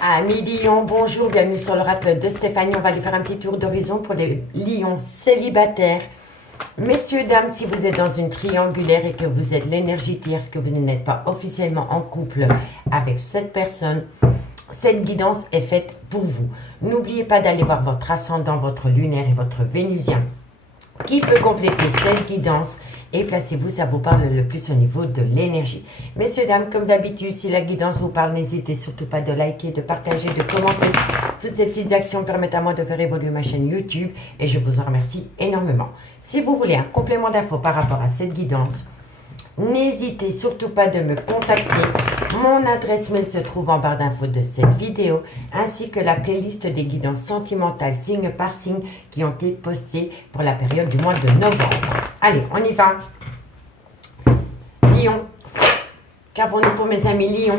Amis Lion, bonjour, bienvenue sur le rappel de Stéphanie. On va aller faire un petit tour d'horizon pour les lions célibataires. Messieurs, dames, si vous êtes dans une triangulaire et que vous êtes l'énergie tierce, que vous n'êtes pas officiellement en couple avec cette personne, cette guidance est faite pour vous. N'oubliez pas d'aller voir votre ascendant, votre lunaire et votre vénusien qui peut compléter cette guidance et placez-vous, ça vous parle le plus au niveau de l'énergie. Messieurs, dames, comme d'habitude, si la guidance vous parle, n'hésitez surtout pas de liker, de partager, de commenter. Toutes ces petites actions permettent à moi de faire évoluer ma chaîne YouTube et je vous en remercie énormément. Si vous voulez un complément d'infos par rapport à cette guidance, n'hésitez surtout pas de me contacter. Mon adresse mail se trouve en barre d'infos de cette vidéo, ainsi que la playlist des guidances sentimentales signe par signe qui ont été postées pour la période du mois de novembre. Allez, on y va. Lion, qu'avons-nous pour mes amis Lion?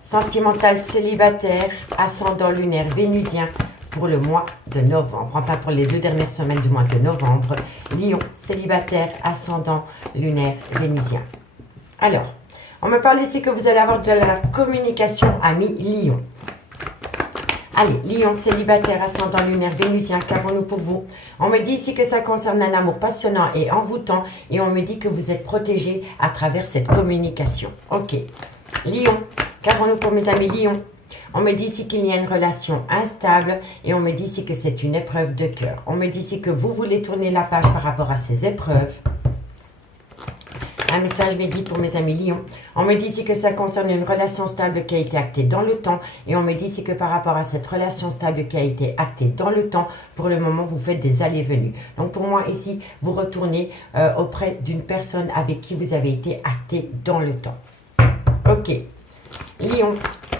Sentimental célibataire, ascendant lunaire vénusien pour le mois de novembre. Enfin, pour les 2 dernières semaines du mois de novembre. Lion, célibataire, ascendant lunaire vénusien. Alors, on me parle ici que vous allez avoir de la communication, ami Lion. Allez, Lion, célibataire, ascendant lunaire vénusien, qu'avons-nous pour vous? On me dit ici que ça concerne un amour passionnant et envoûtant et on me dit que vous êtes protégé à travers cette communication. Ok. Lion, qu'avons-nous pour mes amis Lion? On me dit ici qu'il y a une relation instable et on me dit ici que c'est une épreuve de cœur. On me dit ici que vous voulez tourner la page par rapport à ces épreuves. Un message me dit pour mes amis Lion. On me dit ici que ça concerne une relation stable qui a été actée dans le temps. Et on me dit ici que par rapport à cette relation stable qui a été actée dans le temps, pour le moment, vous faites des allées-venues. Donc pour moi, ici, vous retournez auprès d'une personne avec qui vous avez été acté dans le temps. Ok. Lion,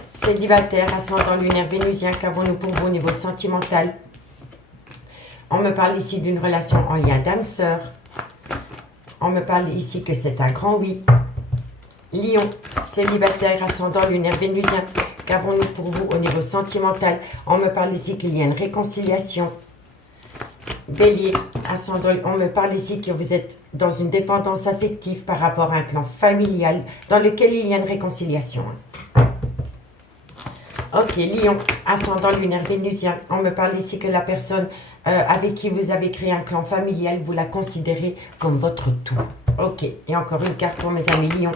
célibataire, ascendant lunaire vénusien, qu'avons-nous pour vous au niveau sentimental? On me parle ici d'une relation en lien d'âme-sœur. On me parle ici que c'est un grand oui. Lion, célibataire, ascendant lunaire vénusien, qu'avons-nous pour vous au niveau sentimental? On me parle ici qu'il y a une réconciliation. Bélier, ascendant, on me parle ici que vous êtes dans une dépendance affective par rapport à un clan familial dans lequel il y a une réconciliation. Ok, Lion, ascendant lunaire vénusien, on me parle ici que la personne avec qui vous avez créé un clan familial, vous la considérez comme votre tout. Ok, et encore une carte pour mes amis Lion.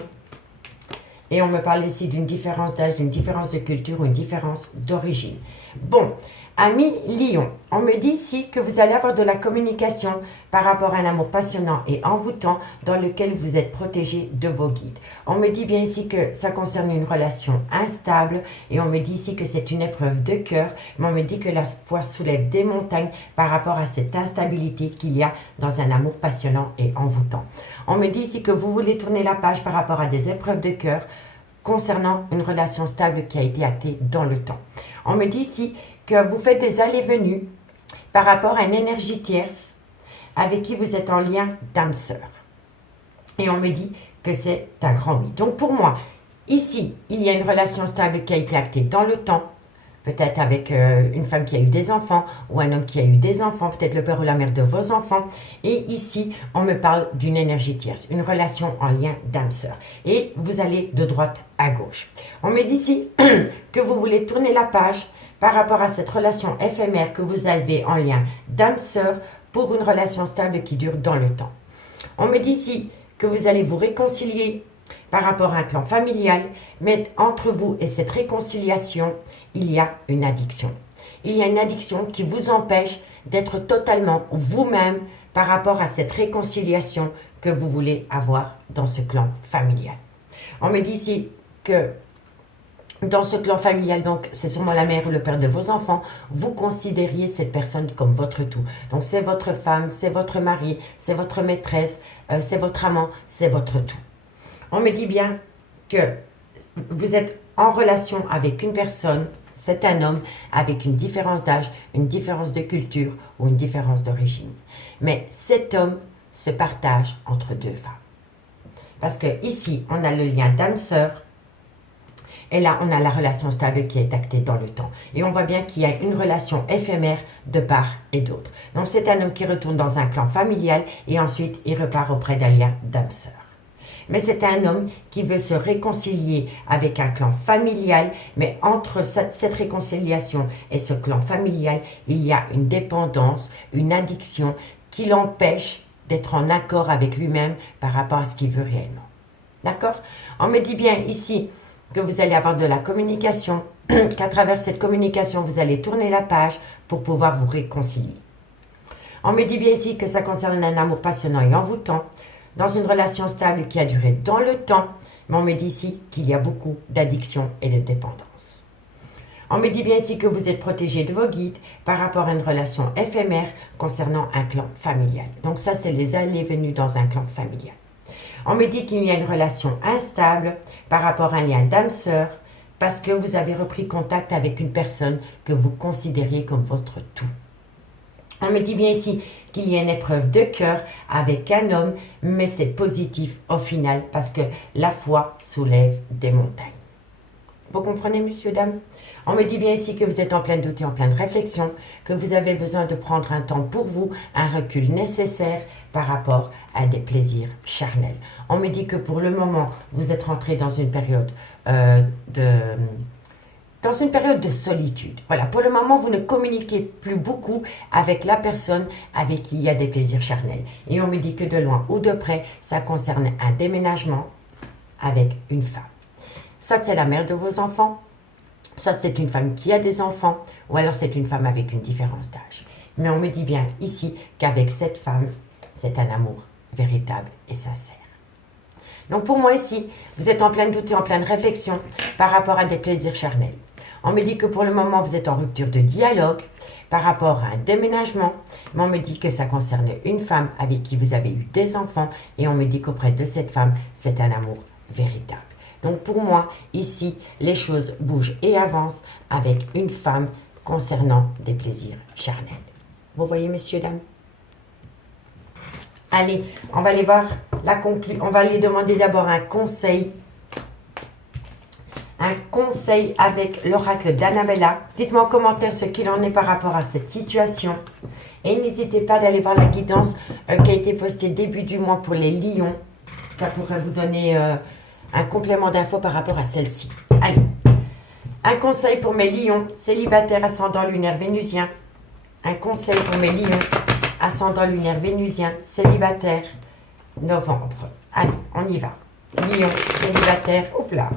Et on me parle ici d'une différence d'âge, d'une différence de culture ou une différence d'origine. Bon, amis Lion, on me dit ici que vous allez avoir de la communication par rapport à un amour passionnant et envoûtant dans lequel vous êtes protégé de vos guides. On me dit bien ici que ça concerne une relation instable et on me dit ici que c'est une épreuve de cœur, mais on me dit que la foi soulève des montagnes par rapport à cette instabilité qu'il y a dans un amour passionnant et envoûtant. On me dit ici que vous voulez tourner la page par rapport à des épreuves de cœur concernant une relation stable qui a été actée dans le temps. On me dit ici que vous faites des allées-venues par rapport à une énergie tierce avec qui vous êtes en lien d'âme-sœur. Et on me dit que c'est un grand oui. Donc pour moi, ici, il y a une relation stable qui a été actée dans le temps, peut-être avec une femme qui a eu des enfants ou un homme qui a eu des enfants, peut-être le père ou la mère de vos enfants. Et ici, on me parle d'une énergie tierce, une relation en lien d'âme-sœur. Et vous allez de droite à gauche. On me dit ici que vous voulez tourner la page par rapport à cette relation éphémère que vous avez en lien d'âme-sœur pour une relation stable qui dure dans le temps. On me dit ici que vous allez vous réconcilier par rapport à un clan familial, mais entre vous et cette réconciliation, il y a une addiction. Il y a une addiction qui vous empêche d'être totalement vous-même par rapport à cette réconciliation que vous voulez avoir dans ce clan familial. On me dit ici que dans ce clan familial, donc c'est sûrement la mère ou le père de vos enfants, vous considériez cette personne comme votre tout. Donc c'est votre femme, c'est votre mari, c'est votre maîtresse, c'est votre amant, c'est votre tout. On me dit bien que vous êtes en relation avec une personne, c'est un homme avec une différence d'âge, une différence de culture ou une différence d'origine. Mais cet homme se partage entre 2 femmes. Parce que ici, on a le lien d'âme-sœur. Et là, on a la relation stable qui est actée dans le temps. Et on voit bien qu'il y a une relation éphémère de part et d'autre. Donc, c'est un homme qui retourne dans un clan familial et ensuite, il repart auprès d'un lien d'âme-sœur. mais c'est un homme qui veut se réconcilier avec un clan familial, mais entre cette réconciliation et ce clan familial, il y a une dépendance, une addiction qui l'empêche d'être en accord avec lui-même par rapport à ce qu'il veut réellement. D'accord? On me dit bien ici que vous allez avoir de la communication, qu'à travers cette communication, vous allez tourner la page pour pouvoir vous réconcilier. On me dit bien ici que ça concerne un amour passionnant et envoûtant, dans une relation stable qui a duré dans le temps, mais on me dit ici qu'il y a beaucoup d'addiction et de dépendance. On me dit bien ici que vous êtes protégé de vos guides par rapport à une relation éphémère concernant un clan familial. Donc ça, c'est les allées et venues dans un clan familial. On me dit qu'il y a une relation instable par rapport à un lien d'âme-sœur parce que vous avez repris contact avec une personne que vous considériez comme votre tout. On me dit bien ici qu'il y a une épreuve de cœur avec un homme, mais c'est positif au final parce que la foi soulève des montagnes. Vous comprenez, messieurs, dames? On me dit bien ici que vous êtes en plein doute et en pleine réflexion, que vous avez besoin de prendre un temps pour vous, un recul nécessaire par rapport à des plaisirs charnels. On me dit que pour le moment, vous êtes rentré dans une période de solitude. Voilà, pour le moment, vous ne communiquez plus beaucoup avec la personne avec qui il y a des plaisirs charnels. Et on me dit que de loin ou de près, ça concerne un déménagement avec une femme. Soit c'est la mère de vos enfants, soit c'est une femme qui a des enfants, ou alors c'est une femme avec une différence d'âge. Mais on me dit bien ici qu'avec cette femme, c'est un amour véritable et sincère. Donc pour moi ici, vous êtes en pleine doute et en pleine réflexion par rapport à des plaisirs charnels. On me dit que pour le moment, vous êtes en rupture de dialogue par rapport à un déménagement, mais on me dit que ça concerne une femme avec qui vous avez eu des enfants et on me dit qu'auprès de cette femme, c'est un amour véritable. Donc pour moi, ici, les choses bougent et avancent avec une femme concernant des plaisirs charnels. Vous voyez, messieurs, dames? Allez, on va aller voir la conclusion. On va aller demander d'abord un conseil. Un conseil avec l'oracle d'Annabella. Dites-moi en commentaire ce qu'il en est par rapport à cette situation. Et n'hésitez pas d'aller voir la guidance qui a été postée début du mois pour les lions. Ça pourrait vous donner un complément d'infos par rapport à celle-ci. Allez, un conseil pour mes lions célibataires ascendant lunaire vénusien. Un conseil pour mes lions ascendant lunaire vénusien célibataire novembre. Allez, on y va. Lion célibataire, hop là.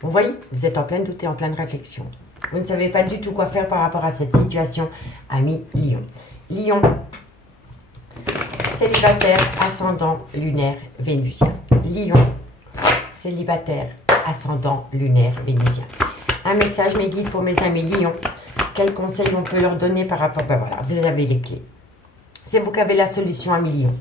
Vous voyez, vous êtes en pleine doute et en pleine réflexion. Vous ne savez pas du tout quoi faire par rapport à cette situation, amis lion. Lion célibataire ascendant lunaire vénusien. Lion célibataire ascendant lunaire vénusien. Un message, mes guides, pour mes amis lions. Quels conseils on peut leur donner par rapport... Ben voilà, vous avez les clés. C'est vous qui avez la solution, amis lions.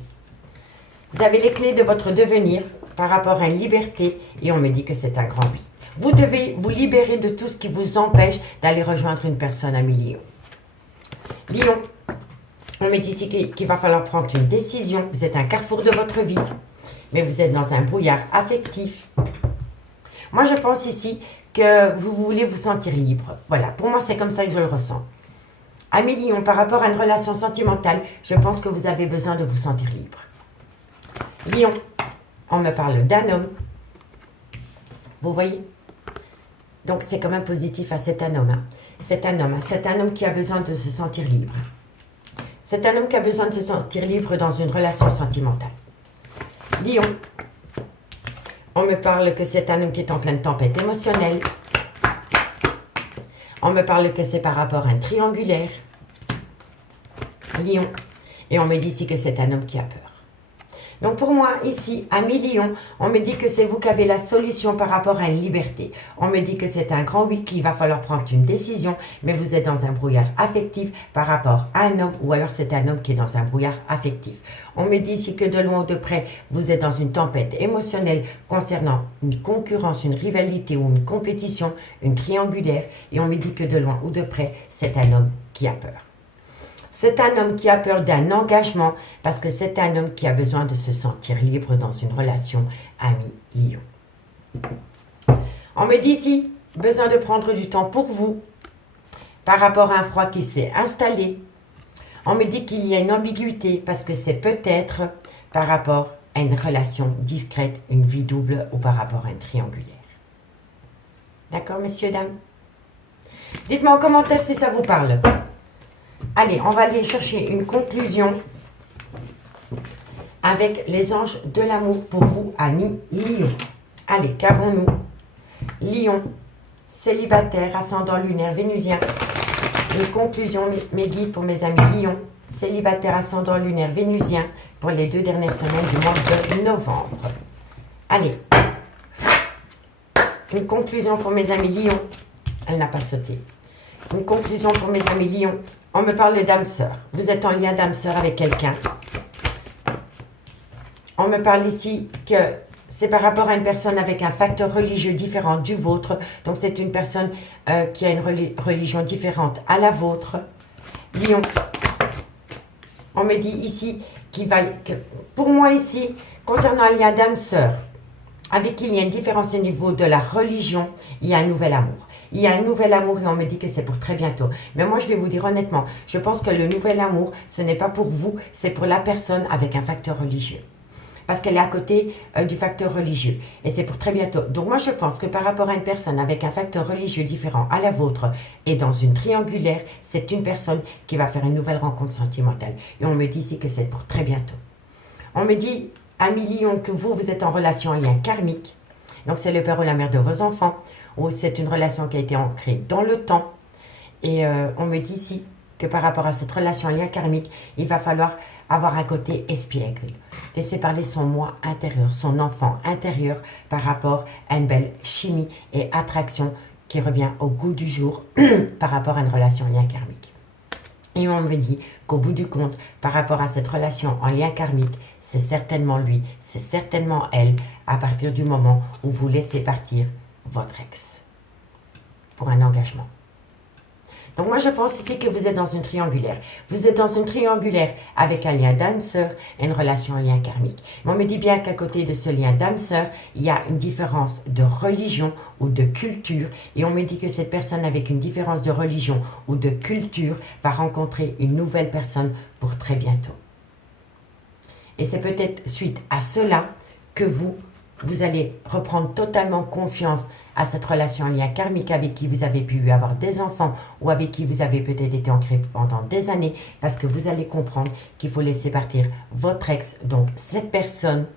Vous avez les clés de votre devenir par rapport à une liberté et on me dit que c'est un grand oui. Vous devez vous libérer de tout ce qui vous empêche d'aller rejoindre une personne, amis lions. Lion, on me dit ici qu'il va falloir prendre une décision. Vous êtes à un carrefour de votre vie, mais vous êtes dans un brouillard affectif. Moi, je pense ici que vous voulez vous sentir libre. Voilà, pour moi, c'est comme ça que je le ressens. Amis lions, par rapport à une relation sentimentale, je pense que vous avez besoin de vous sentir libre. Lion, on me parle d'un homme. Vous voyez? Donc, c'est quand même positif à cet homme. Hein. C'est un homme qui a besoin de se sentir libre. C'est un homme qui a besoin de se sentir libre dans une relation sentimentale. Lion, on me parle que c'est un homme qui est en pleine tempête émotionnelle. On me parle que c'est par rapport à un triangulaire. Lion, et on me dit ici que c'est un homme qui a peur. Donc pour moi, ici, amis lion, on me dit que c'est vous qui avez la solution par rapport à une liberté. On me dit que c'est un grand oui qu'il va falloir prendre une décision, mais vous êtes dans un brouillard affectif par rapport à un homme, ou alors c'est un homme qui est dans un brouillard affectif. On me dit ici que de loin ou de près, vous êtes dans une tempête émotionnelle concernant une concurrence, une rivalité ou une compétition, une triangulaire, et on me dit que de loin ou de près, c'est un homme qui a peur. C'est un homme qui a peur d'un engagement parce que c'est un homme qui a besoin de se sentir libre dans une relation ami-lion. On me dit ici, besoin de prendre du temps pour vous par rapport à un froid qui s'est installé. On me dit qu'il y a une ambiguïté parce que c'est peut-être par rapport à une relation discrète, une vie double ou par rapport à une triangulaire. D'accord, messieurs, dames? Dites-moi en commentaire si ça vous parle. Allez, on va aller chercher une conclusion avec les anges de l'amour pour vous, amis Lion. Allez, qu'avons-nous? Lion, célibataire, ascendant lunaire vénusien. Une conclusion, mes guides pour mes amis Lion, célibataire, ascendant lunaire vénusien pour les 2 dernières semaines du mois de novembre. Allez, une conclusion pour mes amis Lion. Elle n'a pas sauté. Une conclusion pour mes amis Lion. On me parle d'âme-sœur. Vous êtes en lien d'âme-sœur avec quelqu'un. On me parle ici que c'est par rapport à une personne avec un facteur religieux différent du vôtre. Donc, c'est une personne qui a une religion différente à la vôtre. Lion, on me dit ici que pour moi ici, concernant un lien d'âme-sœur, avec qui il y a une différence au niveau de la religion, il y a un nouvel amour. Il y a un nouvel amour et on me dit que c'est pour très bientôt. Mais moi, je vais vous dire honnêtement, je pense que le nouvel amour, ce n'est pas pour vous, c'est pour la personne avec un facteur religieux. Parce qu'elle est à côté du facteur religieux. Et c'est pour très bientôt. Donc moi, je pense que par rapport à une personne avec un facteur religieux différent à la vôtre et dans une triangulaire, c'est une personne qui va faire une nouvelle rencontre sentimentale. Et on me dit ici que c'est pour très bientôt. On me dit, amis Lion, que vous êtes en relation, en lien karmique. Donc c'est le père ou la mère de vos enfants. Ou c'est une relation qui a été ancrée dans le temps. Et on me dit ici que par rapport à cette relation, en lien karmique, il va falloir avoir un côté espiègle. Laisser parler son moi intérieur, son enfant intérieur par rapport à une belle chimie et attraction qui revient au goût du jour par rapport à une relation en lien karmique. Et on me dit qu'au bout du compte, par rapport à cette relation en lien karmique, c'est certainement lui, c'est certainement elle, à partir du moment où vous laissez partir votre ex pour un engagement. Donc moi, je pense ici que vous êtes dans une triangulaire. Vous êtes dans une triangulaire avec un lien d'âme-sœur et une relation en lien karmique. Mais on me dit bien qu'à côté de ce lien d'âme-sœur, il y a une différence de religion ou de culture. Et on me dit que cette personne avec une différence de religion ou de culture va rencontrer une nouvelle personne pour très bientôt. Et c'est peut-être suite à cela que vous allez reprendre totalement confiance à cette relation en lien karmique avec qui vous avez pu avoir des enfants ou avec qui vous avez peut-être été ancré pendant des années parce que vous allez comprendre qu'il faut laisser partir votre ex, donc cette personne,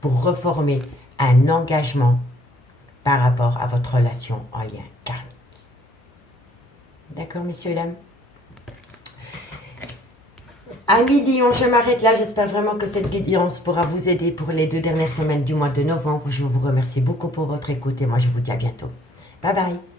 pour reformer un engagement par rapport à votre relation en lien karmique. D'accord, messieurs et dames? Amis Lion, je m'arrête là. J'espère vraiment que cette guidance pourra vous aider pour les 2 dernières semaines du mois de novembre. Je vous remercie beaucoup pour votre écoute et moi je vous dis à bientôt. Bye bye.